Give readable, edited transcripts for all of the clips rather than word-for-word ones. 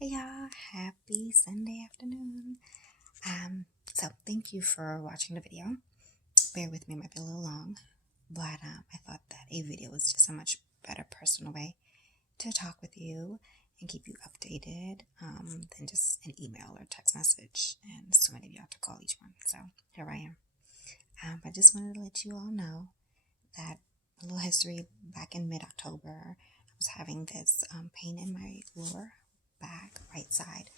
Hey y'all, happy Sunday afternoon. So thank you for watching the video. Bear with me, it might be a little long, but I thought that a video was just a much better personal way to talk with you and keep you updated than just an email or text message and so many of y'all to call each one. So here I am. I just wanted to let you all know that a little history back in mid-October, I was having this pain in my lower back, right side,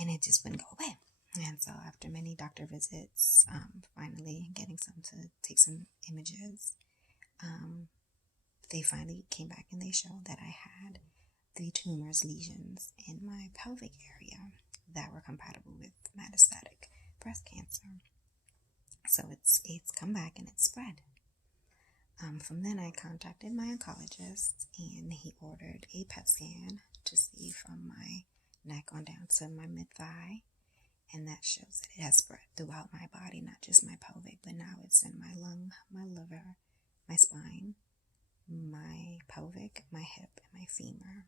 and it just wouldn't go away. And so after many doctor visits, finally getting some to take some images, they finally came back and they showed that I had 3 tumors, lesions in my pelvic area that were compatible with metastatic breast cancer. So it's come back and it's spread. From then I contacted my oncologist and he ordered a PET scan to see from my neck on down to my mid-thigh, and that shows that it has spread throughout my body, not just my pelvic, but now it's in my lung, my liver, my spine, my pelvic, my hip, and my femur.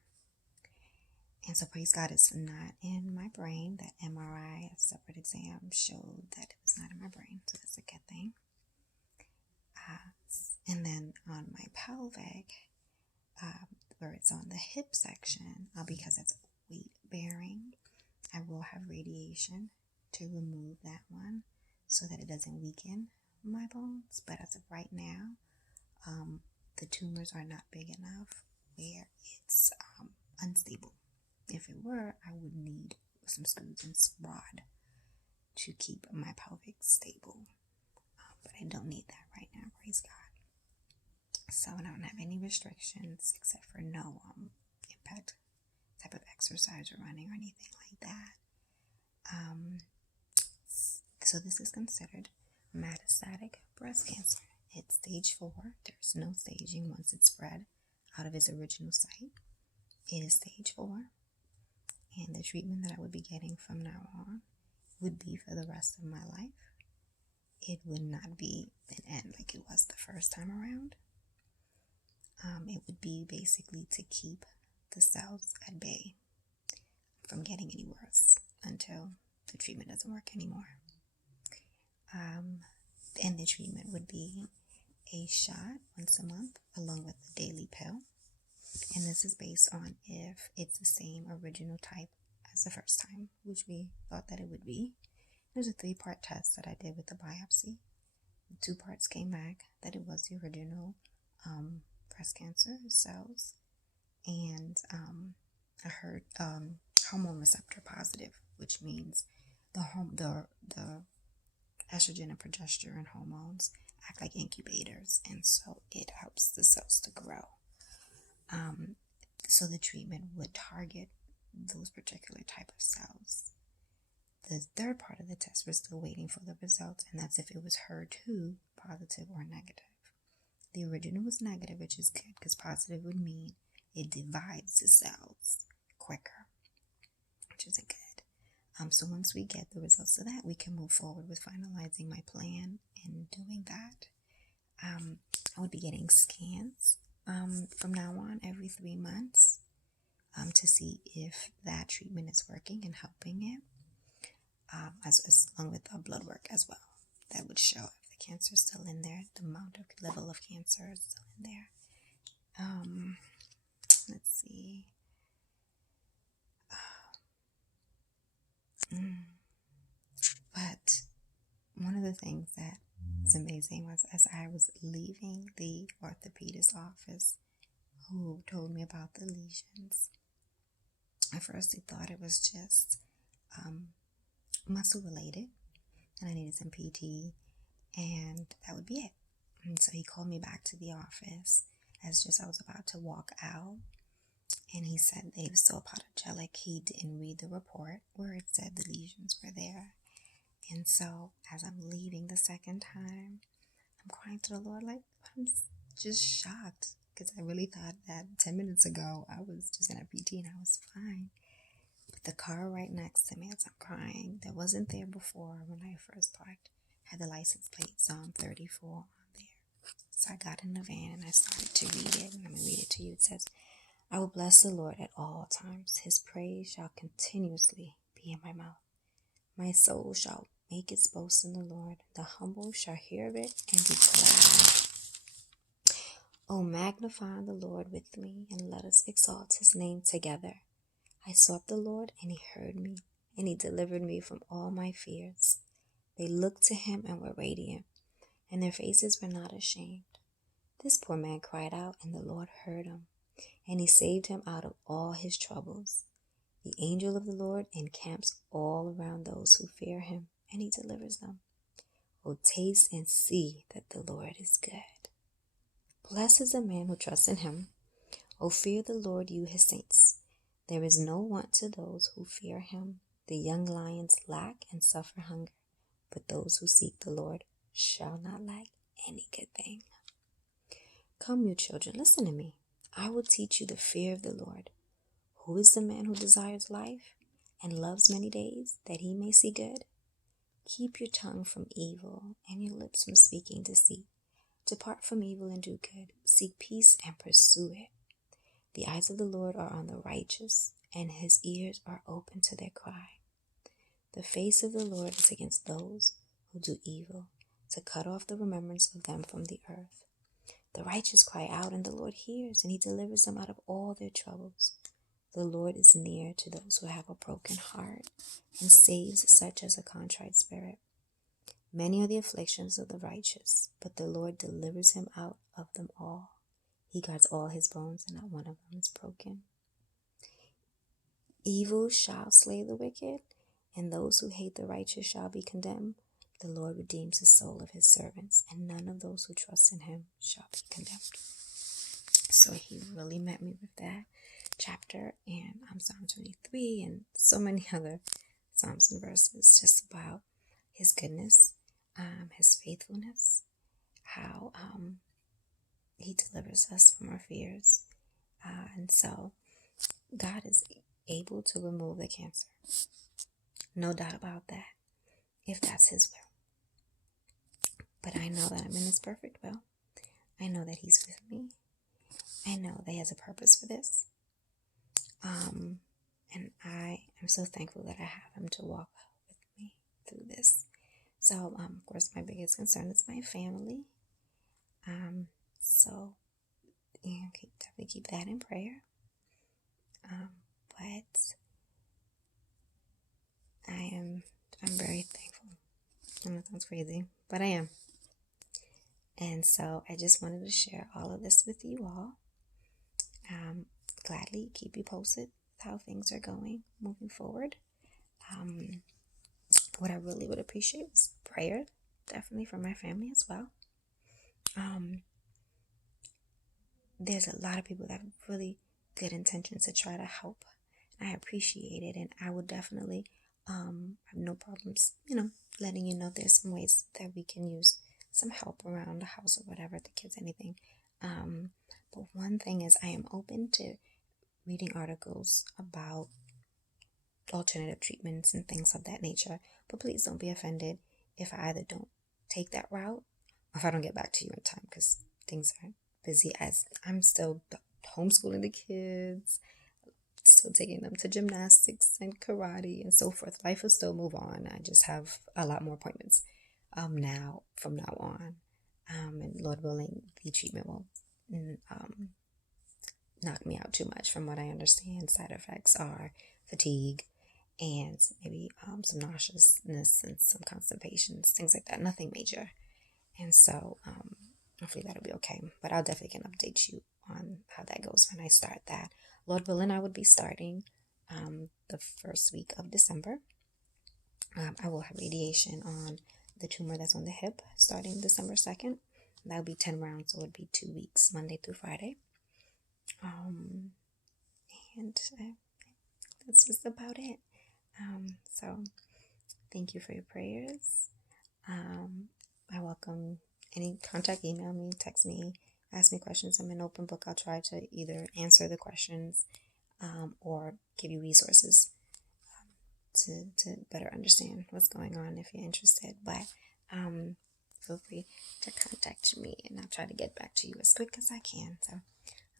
And so praise God, it's not in my brain. That MRI, a separate exam, showed that it was not in my brain, so that's a good thing. And then on my pelvic, where it's on the hip section, because it's weight bearing, I will have radiation to remove that one so that it doesn't weaken my bones. But as of right now, the tumors are not big enough where it's unstable. If it were, I would need some screws and rod to keep my pelvic stable. But I don't need that right now, praise God. So I don't have any restrictions except for no impact type of exercise or running or anything like that. So this is considered metastatic breast cancer. It's stage 4. There's no staging once it's spread out of its original site. It is stage 4. And the treatment that I would be getting from now on would be for the rest of my life. It would not be an end like it was the first time around. It would be basically to keep the cells at bay from getting any worse until the treatment doesn't work anymore. And the treatment would be a shot once a month along with a daily pill. And this is based on if it's the same original type as the first time, which we thought that it would be. There's a 3-part test that I did with the biopsy. The 2 parts came back that it was the original breast cancer cells, and I heard hormone receptor positive, which means the estrogen and progesterone hormones act like incubators, and so it helps the cells to grow. So the treatment would target those particular type of cells. The 3rd part of the test, we're still waiting for the results, and that's if it was HER2 positive or negative. The original was negative, which is good because positive would mean it divides the cells quicker, which isn't good. So once we get the results of that, we can move forward with finalizing my plan and doing that. I would be getting scans from now on every 3 months to see if that treatment is working and helping it, as along with blood work as well. That would show if the cancer is still in there, the amount of level of cancer is still in there. Let's see. But one of the things that was amazing was as I was leaving the orthopedist office who told me about the lesions, at first he thought it was just muscle related and I needed some PT and that would be it. And so he called me back to the office as just I was about to walk out, and he said that he was so apologetic he didn't read the report where it said the lesions were there. And so as I'm leaving the second time, I'm crying to the Lord, like, I'm just shocked because I really thought that 10 minutes ago I was just in a PT and I was fine. But the car right next to me as I'm crying, that wasn't there before when I first parked, had the license plate Psalm 34 on there. So I got in the van and I started to read it, and I'm going to read it to you. It says, I will bless the Lord at all times. His praise shall continuously be in my mouth. My soul shall make its boast in the Lord. The humble shall hear of it and be glad. O magnify the Lord with me, and let us exalt his name together. I sought the Lord, and he heard me, and he delivered me from all my fears. They looked to him and were radiant, and their faces were not ashamed. This poor man cried out, and the Lord heard him, and he saved him out of all his troubles. The angel of the Lord encamps all around those who fear him, and he delivers them. O taste and see that the Lord is good. Blessed is the man who trusts in him. O fear the Lord, you his saints. There is no want to those who fear him. The young lions lack and suffer hunger, but those who seek the Lord shall not lack any good thing. Come, you children, listen to me. I will teach you the fear of the Lord. Who is the man who desires life and loves many days, that he may see good? Keep your tongue from evil and your lips from speaking deceit. Depart from evil and do good. Seek peace and pursue it. The eyes of the Lord are on the righteous, and his ears are open to their cry. The face of the Lord is against those who do evil, to cut off the remembrance of them from the earth. The righteous cry out, and the Lord hears, and he delivers them out of all their troubles. The Lord is near to those who have a broken heart, and saves such as a contrite spirit. Many are the afflictions of the righteous, but the Lord delivers him out of them all. He guards all his bones, and not one of them is broken. Evil shall slay the wicked, and those who hate the righteous shall be condemned. The Lord redeems the soul of his servants, and none of those who trust in him shall be condemned. So he really met me with that chapter and Psalm 23 and so many other Psalms and verses just about his goodness, his faithfulness, how he delivers us from our fears. And so God is able to remove the cancer. No doubt about that, if that's his will. But I know that I'm in his perfect will. I know that he's with me. I know that he has a purpose for this. And I am so thankful that I have him to walk with me through this. So, of course, my biggest concern is my family. So, definitely keep that in prayer. But I'm very thankful. I know that sounds crazy, but I am. And so I just wanted to share all of this with you all. Gladly keep you posted with how things are going moving forward. What I really would appreciate is prayer, definitely for my family as well. There's a lot of people that have really good intentions to try to help. I appreciate it, and I would definitely have no problems, letting you know there's some ways that we can use some help around the house or whatever, the kids, anything. But one thing is I am open to reading articles about alternative treatments and things of that nature. But please don't be offended if I either don't take that route or if I don't get back to you in time, because things are busy as I'm still homeschooling the kids, still taking them to gymnastics and karate and so forth. Life will still move on. I just have a lot more appointments from now on. And Lord willing, the treatment won't knock me out too much. From what I understand, side effects are fatigue and maybe some nauseousness and some constipations, things like that. Nothing major. And so hopefully that'll be okay. But I'll definitely can update you on how that goes when I start that. Lord willing, I would be starting the first week of December. I will have radiation on the tumor that's on the hip starting December 2nd. That would be 10 rounds, so it would be 2 weeks, Monday through Friday. And that's just about it. So thank you for your prayers. I welcome any contact, email me, text me, ask me questions. I'm an open book. I'll try to either answer the questions or give you resources to better understand what's going on if you're interested. But feel free to contact me and I'll try to get back to you as quick as I can. So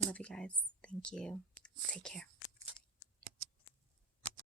I love you guys. Thank you. Take care.